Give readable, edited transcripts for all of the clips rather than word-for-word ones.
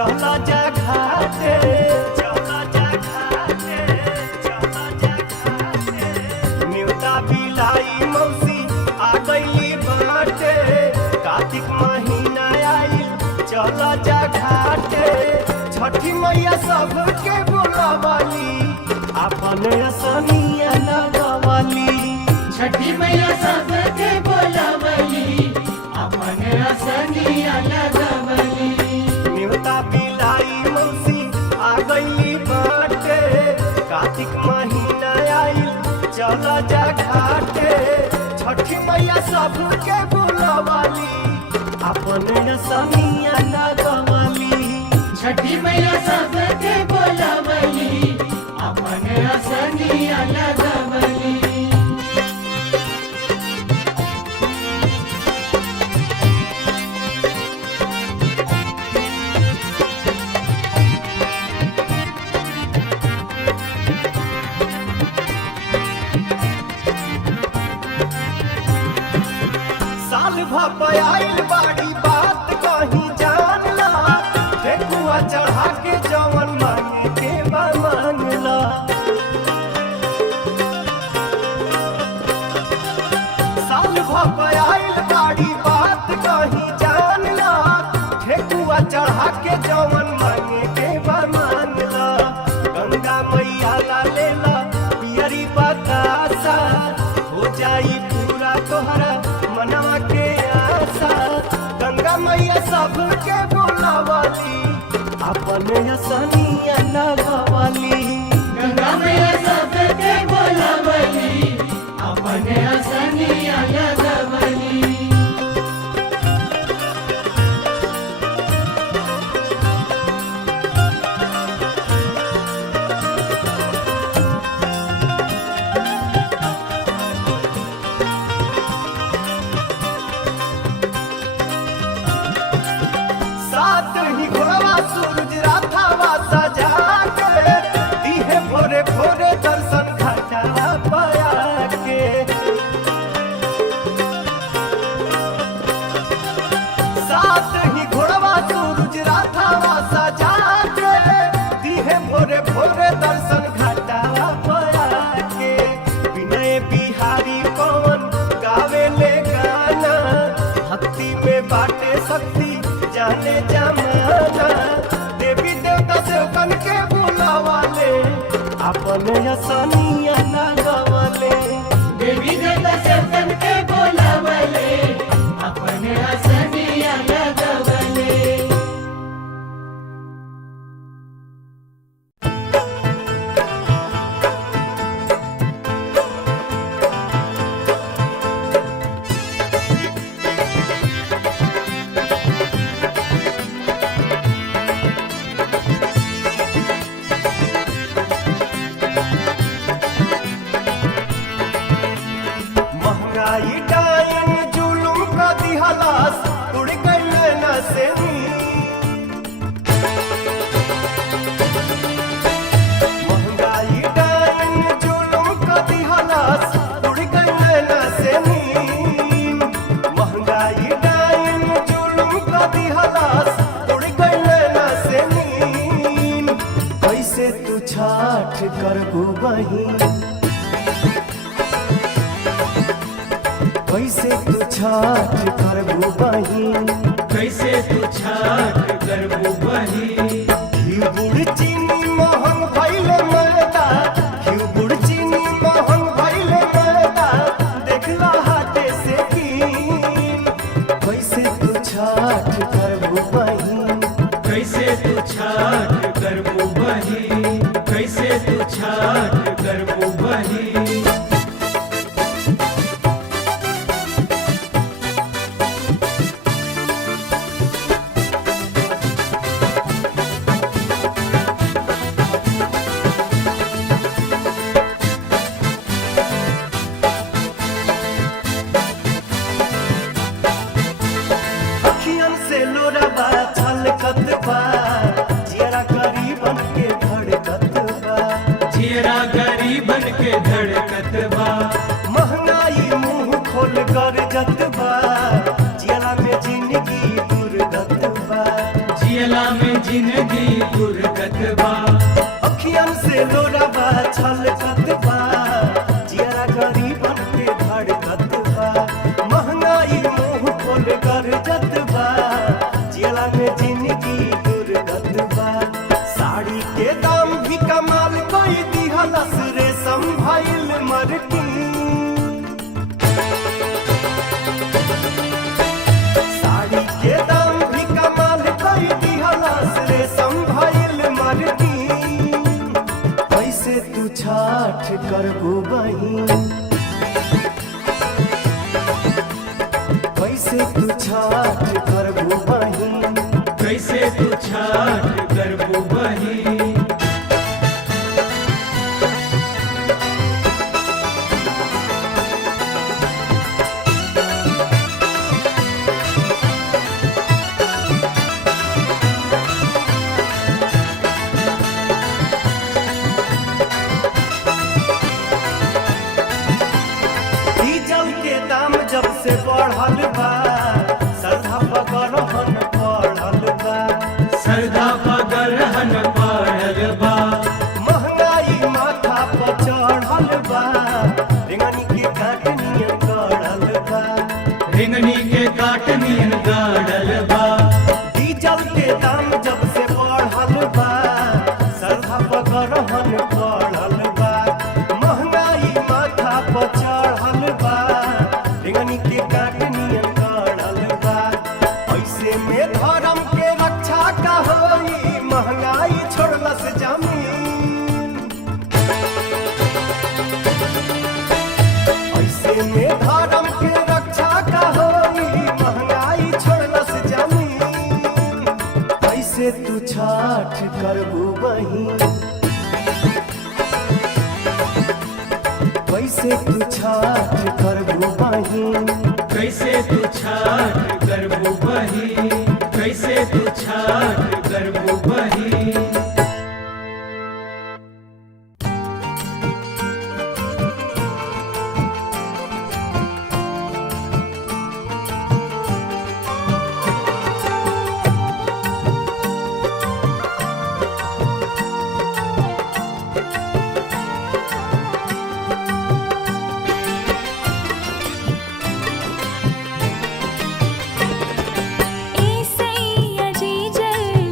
चला जा घाटे, चला जा घाटे, चला जा घाटे। न्योता बिलाई मौसी आ गईली बाटे, कार्तिक महीना आइल चला जा घाटे। छठी मैया सबके बुलावाली, अपन असनिया लगवाली। छठी मैया सबके बुलावली, अपन असनिया लगवली। न्योता बिलाई मौसी आ गईली बाटे, कार्तिक महीना आइल चला जा घाटे। छठी मैया सबके बुलावाली, अपन असनिया लगवाली। छठी मैया सबके बुलावली, अपन असनिया लगवली। साल भपाइल बाड़ी बात कहीं जानला, ठेकुआ चढ़ा के जवन मांगे के बा मांगला। साल भपाइल बाड़ी बात कहीं जानला, ठेकुआ चढ़ा के जवन मांगे के बा मांगला। गंगा मैया ला लेला पियरी बतासा, हो जाई पूरा तोहरा मनवा के आशा। गंगा मैया सबके बुलावाली, अपन असनिया लगवाली। गंगा मैया सबके बुलावली, अपन असनिया लगवली। साथ ही घोड़वा सूरज राथावा सजा के, दिहे भोरे भोरे दर्शन घाटा पया के। साथ ही घोड़वा सूरज राथावा सजा के, दिहे भोरे भोरे दर्शन घाटा पया के। विनय बिहारी पवन गावे ले गाना, भक्ति में बाटे शक्ति जाने जमाना। देवी देवता सेवकन के बुलावाले, अपन असनिया लगवाले। देवी देवता सेवकन के बुलावले, अपन असनिया लगवले। महंगाई डाइन जुलुम का दिहलास, उड़ गइल न से महंगाई डाइन जुलुम का दिहलास, उड़ गइल न से महंगाई डाइन जुलुम का दिहलास, उड़ गइल न से। कैसे तू छाठ करबू बहिन, कैसे तू छाठ करबू बहिन। कैसे तू छाठ करबू बहिन। घी गुड़ चीनी मोहन भइले मैदा, घी गुड़ चीनी मोहन भइले मैदा, देखला हाथे से कीन। कैसे तू छाठ करबू बहिन, कैसे तू छाठ करबू बहिन। कैसे तू छाठ करबू बहिन। में जिंदगी गुरगत बा। अखियन से लोराबा छलकत बा, जियरा गरीबन के धड़कत बा। महंगाई मुंह खोल गरजत बा, जियरा में जिंदगी गुरगत बा। साड़ी के दाम भी कमाल कोई दिहलस रे संभाइल मरकी। साड़ी के दाम भी कमाल कोई दिहलस रे संभाइल मरकी। कैसे तू छाठ करबू बहिन, कैसे तू छाठ करबू बहिन। कैसे तू छाठ करबू बहिन। डीजल के दाम जब से बढ़ल बा, सरधा पगरहन पड़ल बा। सरदा पगरहन पड़ल बा। महंगाई माथा पर चढ़ल बा, रेंगनी के काटनियन गड़ल बा। रेंगनी के काटनियन गाड़ल बा। डीजल के दाम जब से बढ़ल बा, सरधा पगरहन पड़ल बा। महंगाई माथा पर चढ़ल बा, रेंगनी के काटनियन गड़ल बा। ऐसे में धर्म के रक्षा का होई, महंगाई छोड़लस जमीन। ऐसे में धर्म के रक्षा का होई, महंगाई छोड़लस जमीन। कैसे तू छाठ करबू बहिन, कैसे तू छाठ करबू बहिन। कैसे तू छाठ करबू बहिन। कैसे तू छाठ करबू बहिन। ऐसैया जी जल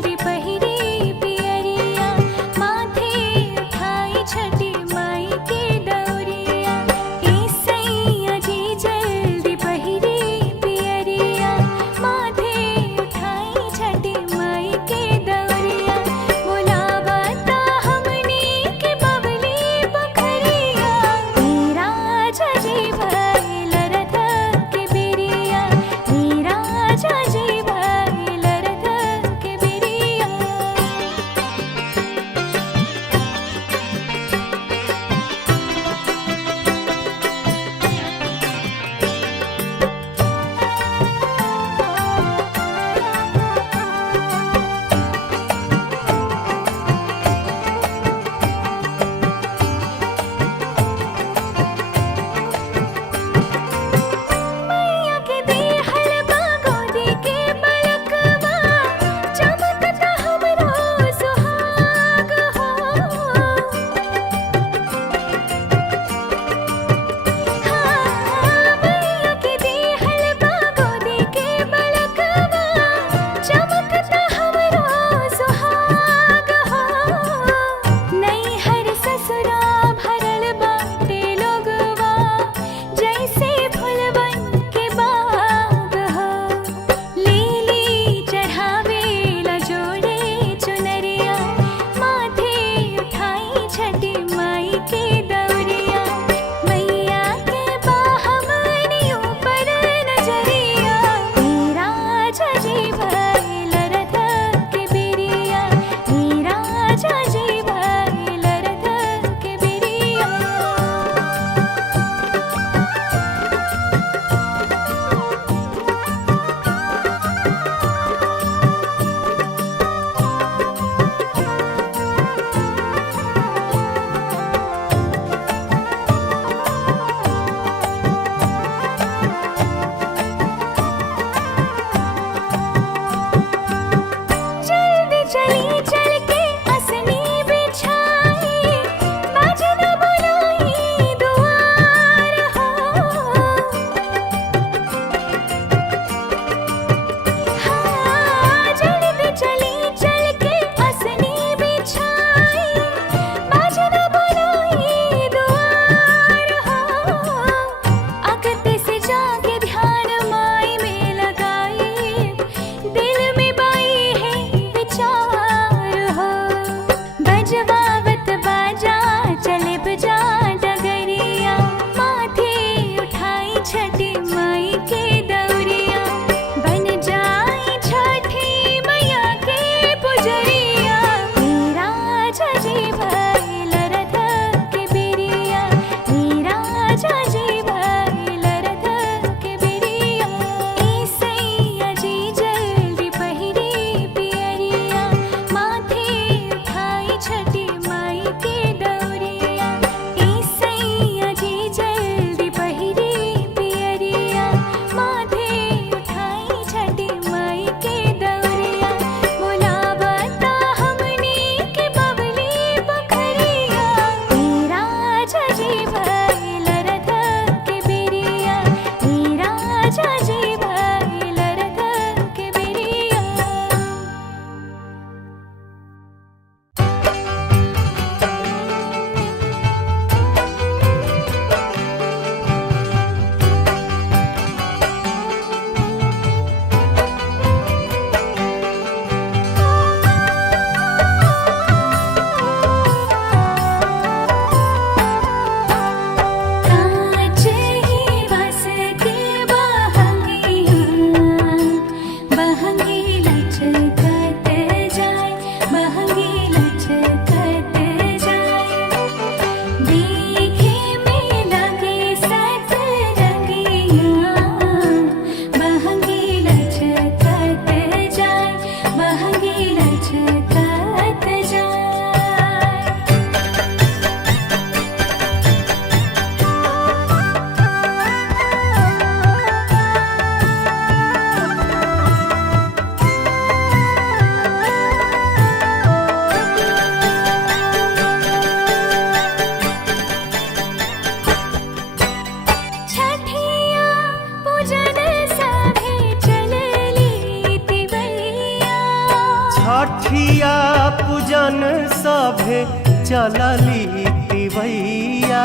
छठिया पूजन सभे चलली तिवैया।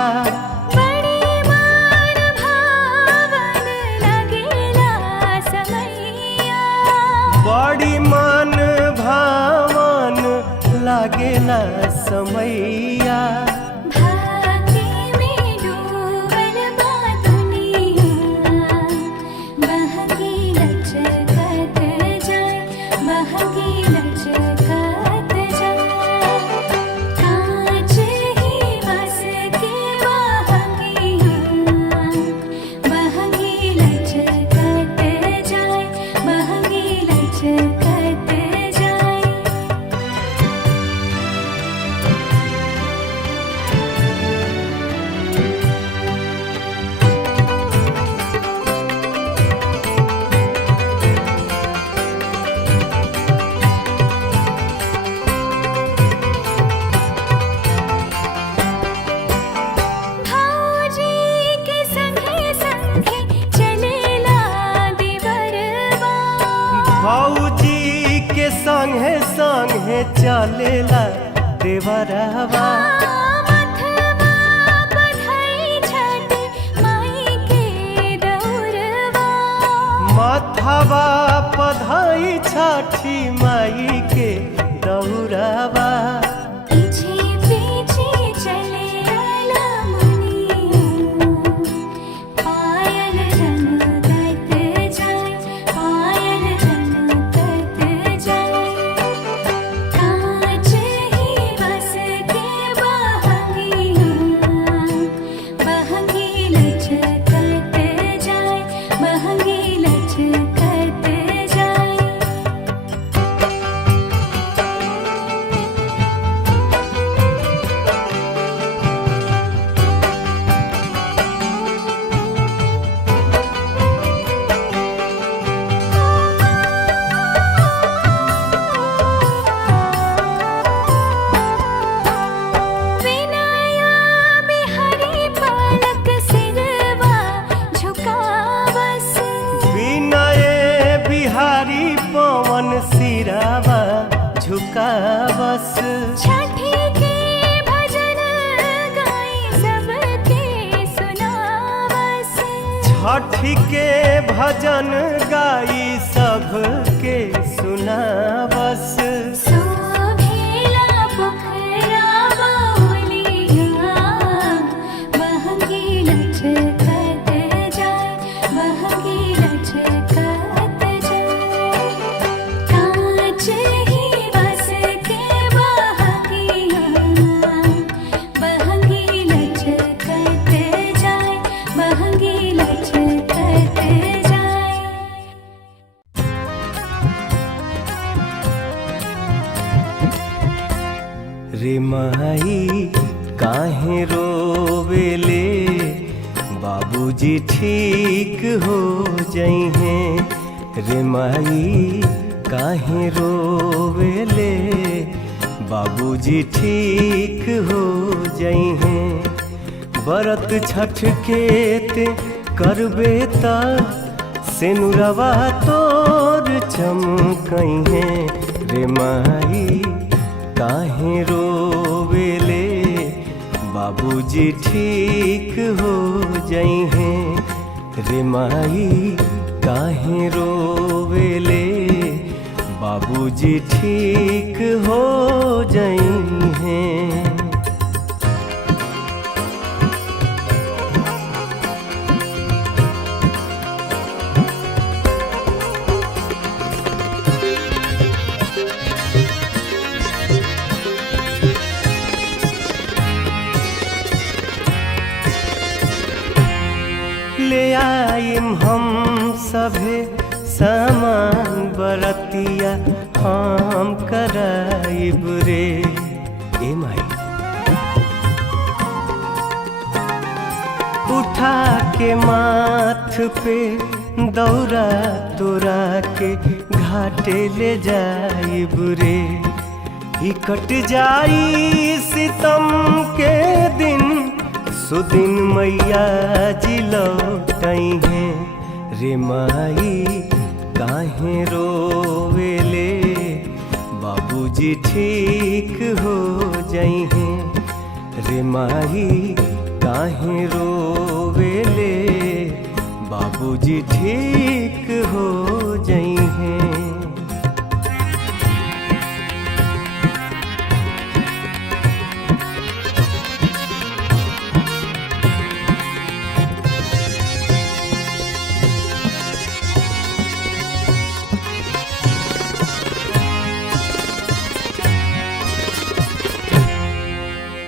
बड़ी मान भावन लगेला समैया। बड़ी मन भावन लागेला समैया। भक्ति में डूबल बा दुनिया, बहकी लचकत जाए, बहकी लचकत जाए। कांच ही बस के बहकिया, बहकी लचकत जाए, बहकी लचकत जाए। भौजी के संगे संगे चलेला देवरवा। भौजी के संगे संगे चलेला देवरवा। मथवा बधाई छठ माई के दौरवा। माथवा पधाई छठी माई के दौरवा। पीछे पीछे चले आला मुनिया, पायल जनकत जाए, पायल जनकत जाए। कांच ही बस के बहकिया, बहकी लचकत जाए, बहकी लचकत जाए। विनया बिहारी पलक सिरवा झुकावस। विनय बिहारी पवन सिरावा झुकावस। छठी के भजन गाई सबके सुनावस। छठी के भजन गाई सबके सुनावस। शोभेला पोखरा बाउलिया, बहकी लचकत जाए, बहकी लचकत जाए। कांच ही बस के बहकिया, बहकी लचकत जाए, बहकी लचकत जाए। रे माई काहे रोवेले, बाबूजी ठीक हो जइहे। रे माई काहे रोवेले, बाबूजी ठीक हो जइहे। व्रत छठ के ते करबे त सेनुरवा तोर चमकइहे। रे माई काहे रोवेले, बाबूजी ठीक हो जइहे। रे माई काहे रोवेले, बाबूजी ठीक हो जइहे। ले आइम हम सभे सामान बरतिया, हम कराइब रे। ए माई उठा के माथ पे दौरा तोरा के घाटे ले जाइब रे। ही कट जाई सितम के दिन, सुदिन मैया जी लौटई हैं। रे माई काहे रोवेले, बाबू बाबूजी ठीक हो जइहे रे माही काहे रोवेले बाबूजी ठीक हो जइहे।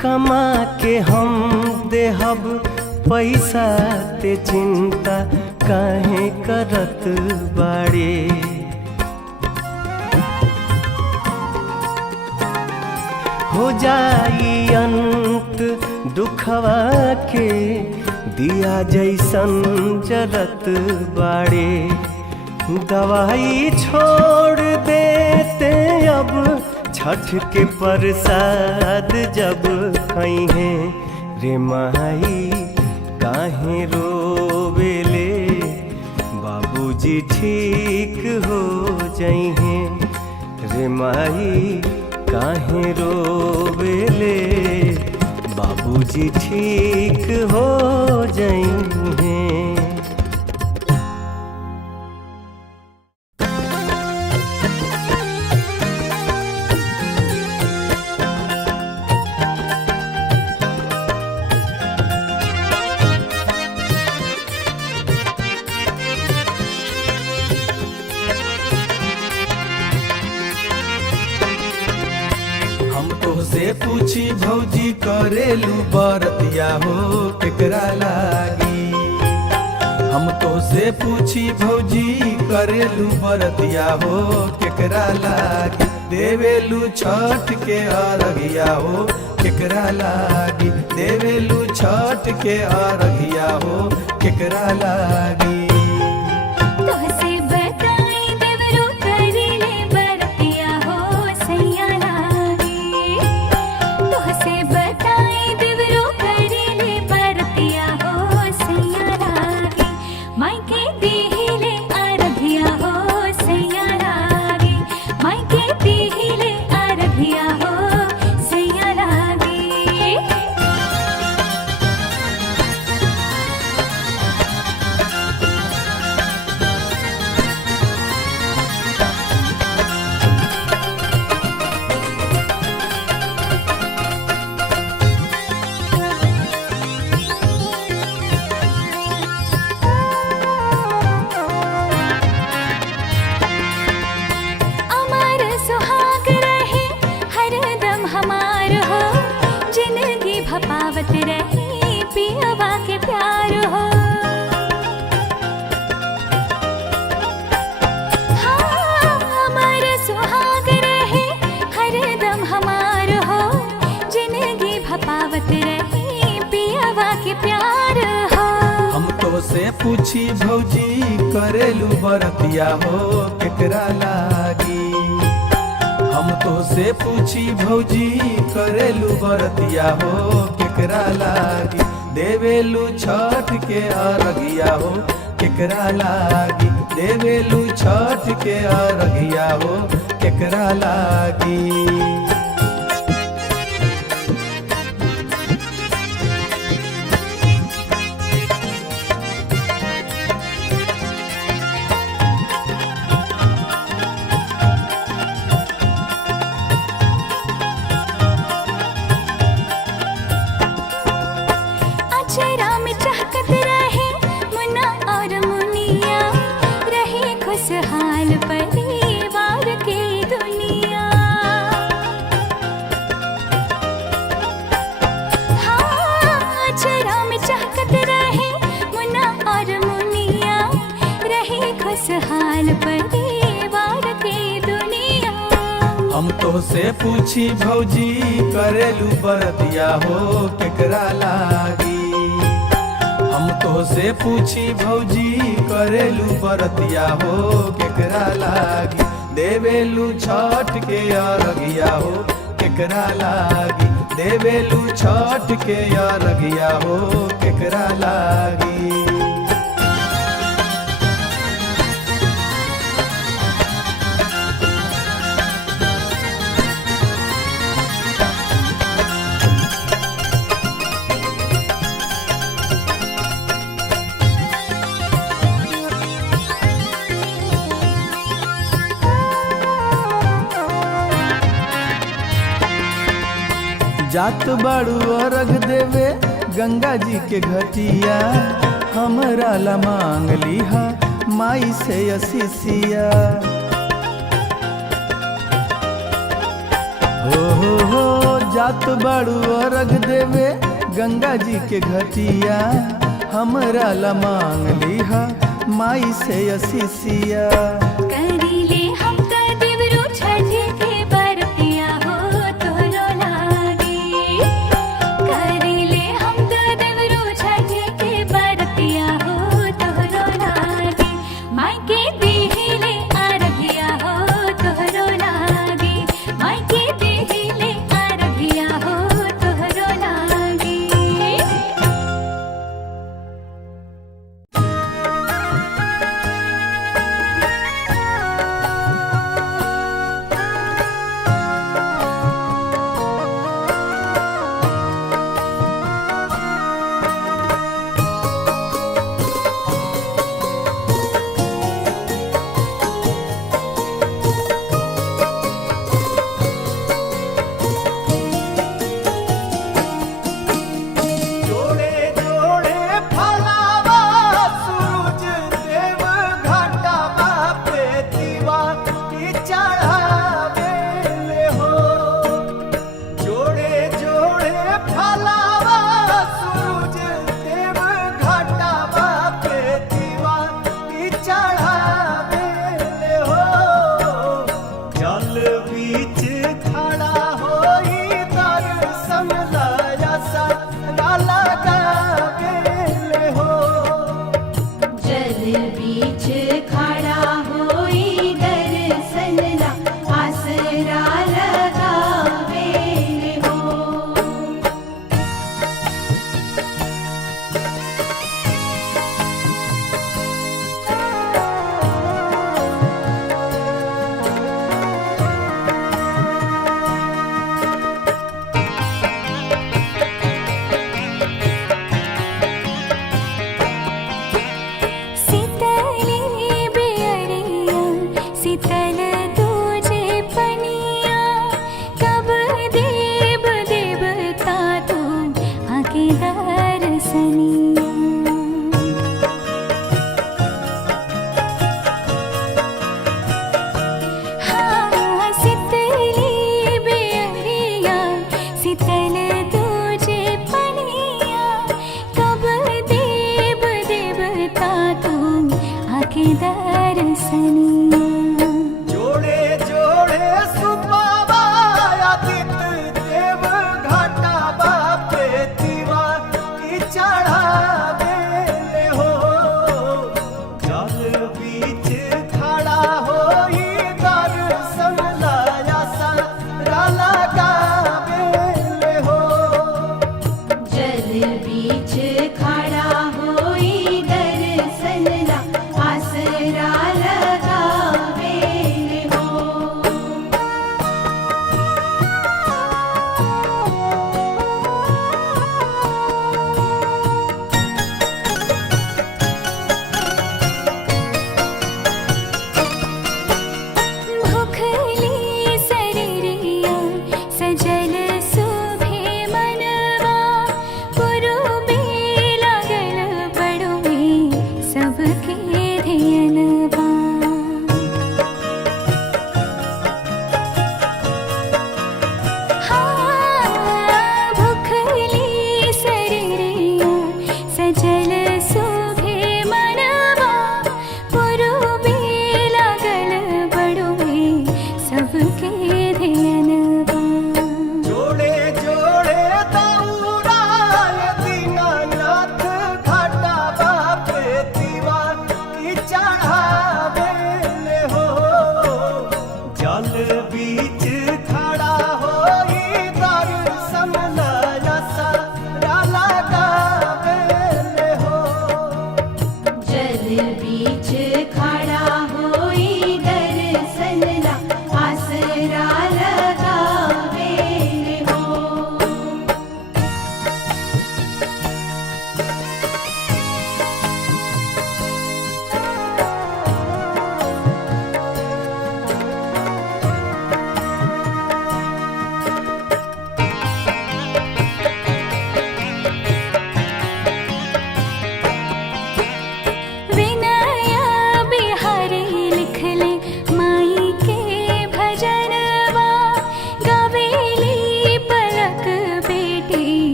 कमा के हम देहब पैसा ते चिंता काहे करत बाड़े हो जाई अंत दुखवा के दिया जैसन जरत बाड़े दवाई छोड़ देते अब छठ के प्रसाद जब खइहे रे माई काहे रोवेले बाबूजी ठीक हो जइहे रे माई काहे रोवेले बाबूजी ठीक हो जइहे। से पूछी भौजी करेलू बरतिया हो केकरा लागी। हम तो से पूछी भौजी करेलू बरतिया हो केकरा लागी। देवेलू छठ के अरघिया हो केकरा लागी। देवेलू छठ के अरघिया हो केकरा लागी। से पूछी भौजी करेलू बरतिया हो केकरा लागी। हम तो से पूछी भौजी करेलू बरतिया हो केकरा लागी। देवेलू छठ के अरघिया हो केकरा लागी। देवेलू छठ के अरघिया हो केकरा लागी। हम तो से पूछी भौजी करेलू बरतिया हो केकरा लागी। हम तो से पूछी भौजी करेलू बरतिया हो केकरा लागी। देवेलू छठ के अरघिया हो केकरा लागी। देवेलू छठ के अरघिया हो केकरा लागी। जात बाड़ू अर्घ देवे गंगा जी के घटिया, हमरा ला मांग लिहा माई से असीसिया। हो जात बाड़ू अर्घ देवे गंगा जी के घटिया, हमरा ला मांग लिहा माई से असीसिया। करीले हम त देवरू छठ के बरतिया हो तोरो लागे। करीले हम त देवरू छठ के बरतिया हो तोरो लागे। माई के देहिले अरघिया हो तोरो लागे। माई के देहिले अरघिया हो तोरो लागे।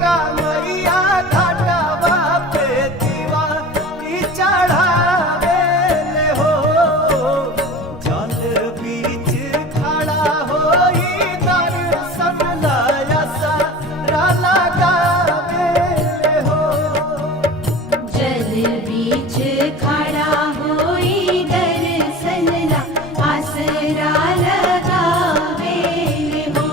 गंगा मैया घाटवा पे दीवा ई चढ़ावे हो जल बीच खड़ा होई दर्शन लाया सारा लगावे हो जल बीच खड़ा होई दर्शन ला आसरा लगावे हो।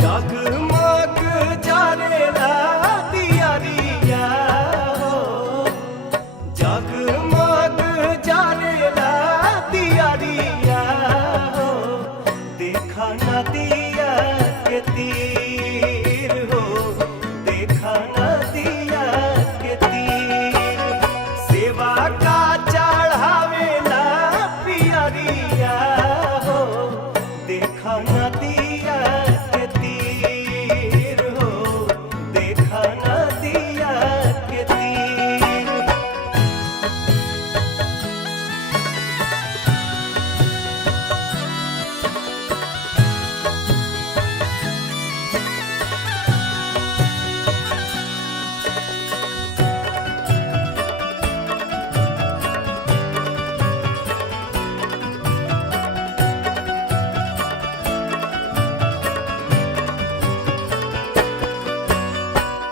जगमग जरेला दियरिया हो जगमग जरेला दियरिया हो देखा नदिया के तीर हो देखा नदिया के तीर सेवा का चढ़ावेला पियरिया हो देखा नदिया के तीर हो देखा नदिया के तीर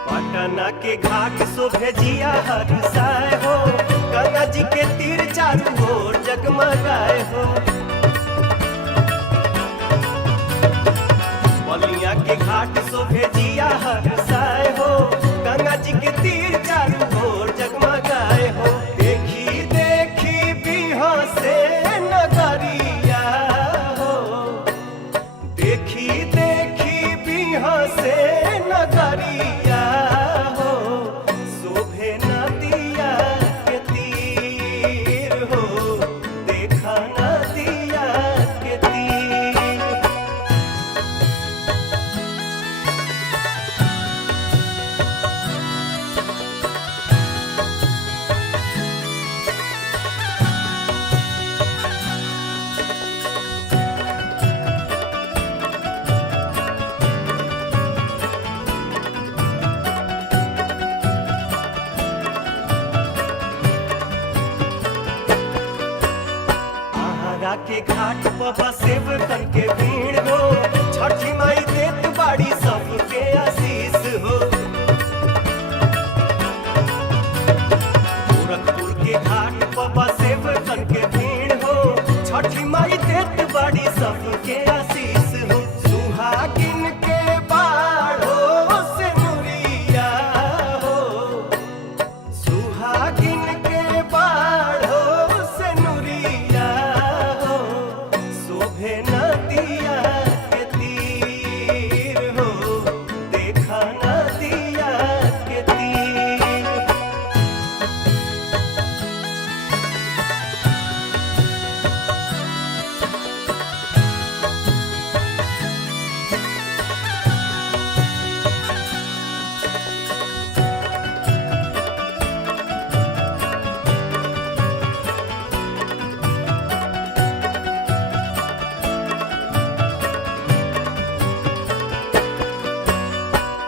पटना के घाट शोभे जिया हरसाए हो गंगा जी के तीर चारू ओर जगमगाए हो बलिया के घाट शोभे जिया हरसाए हो गंगा जी के तीर चारू ओर जगमगाए हो देखी देखी बिहसे नगरिया हो देखी देखी बिहसे नगरिया हो शोभे नदिया के तीर हो देखा नदिया के तीर आहारा के घाट पर बसेब करके भीड़ हो छठी माई देत बाड़ी सबके आशीष हो गोरखपुर के घाट पर बसेब करके भीड़ हो छठी माई देत बाड़ी सबके आशीष हो सुहागिन के बाढ़ो से मुरिया हो सुहागिन के बाढ़ो से नुरिया हो शोभे नदिया के तीर हो देखा नदिया के तीर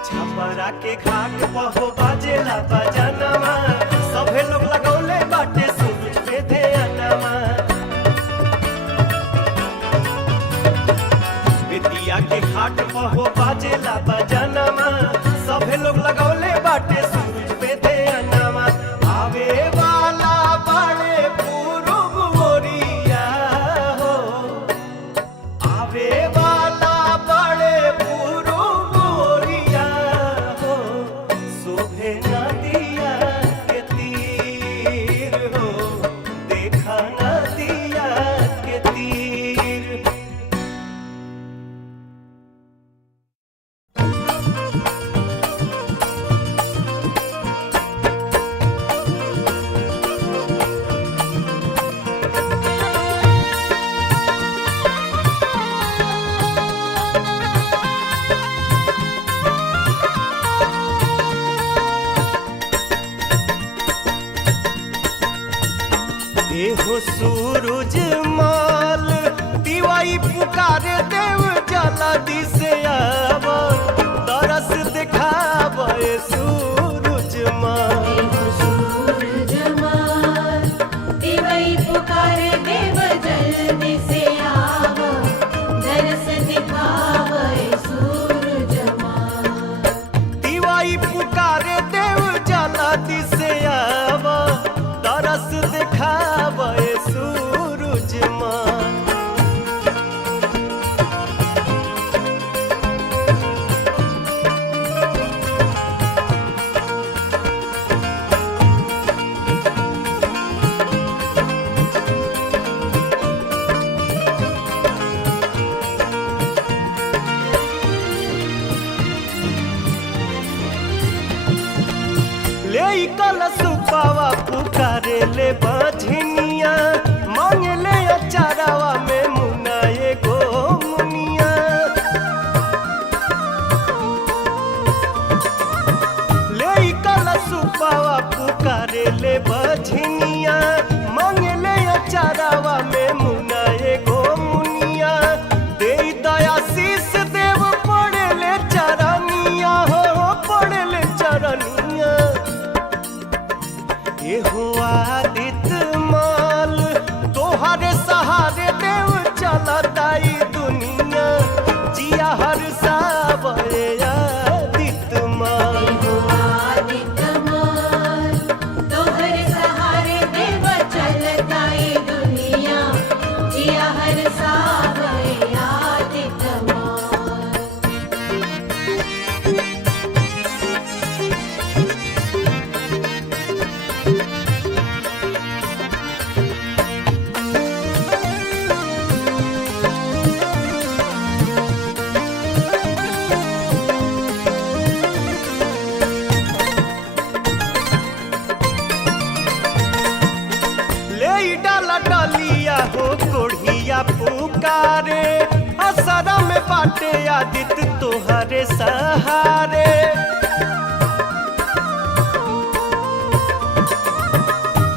छपरा के घाट पर हो बाजेला बजनवा सभे लोग लगौले बाटे सूरज पे ध्यानवा बेतिया के घाट पर हो बाजेला बजनवा सभे लोग लगौले बाटे सूरज पे ध्यानवा आवे वाला बाड़े पूरब ओरिया हो आवे वाला बाड़े पूरब ओरिया हो शोभे नदिया के तीर हो देखा नदिया के तीर एहो सूरज माल दिवाई पुकारे देव जला दिसे आव तरस दिखाव सूरज माल सूरज माल दिवई पुकारे देव जल्दी से आव दरस दिखाव सूरज माल दिवाई पुकारे देव जला दिसे आव तरस दिखाव सूरज माल ले कलसुपावा पुकारे ले बझनिया मांगे ले अचारावा में मुना एगो मुनिया ले कलसुपावा पुकारे ले बझनिया मांगे ले अचारावा में मुना एगो मुनिया दे दया शीस देव पड़े ले चरनिया हो पड़े ले चरनिया एहो आदित्य माल तोहरे सहारे देव चलताई दुनिया जिया हर सावरे आदित्य माल आदित्य माल तोहरे सहारे देव चलताई दुनिया जिया हर सावरे आदित्य माल ले डाला डालिया हो कोढ़िया पुकारे असरा में बाटे आदित्य तोहरे सहारे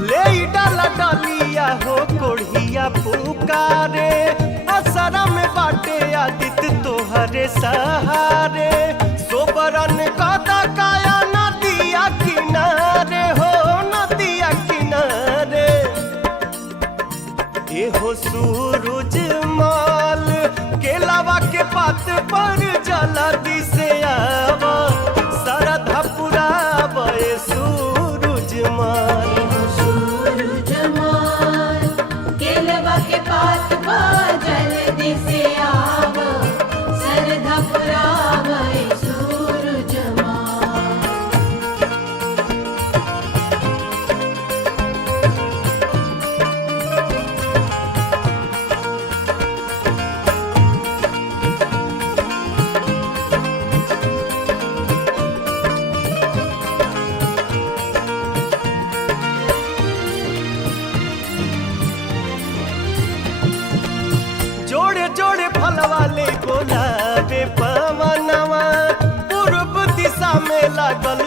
ले डाला डालिया हो कोढ़िया पुकारे असरा में बाटे आदित्य तोहरे सहारे सोबरन कदा काया नदिया किनारे हो नदिया किनारे एहो सूरज माल केलावा के पात पर जला दिसे आवा सरधा पुराव सूरज माल सूरज माल केलवा के पात पर जल्दी से आव सरधा पुराव सूरज माल जोड़े जोड़े फलवा ले बोलावे पवनवा पूर्व दिशा में लागल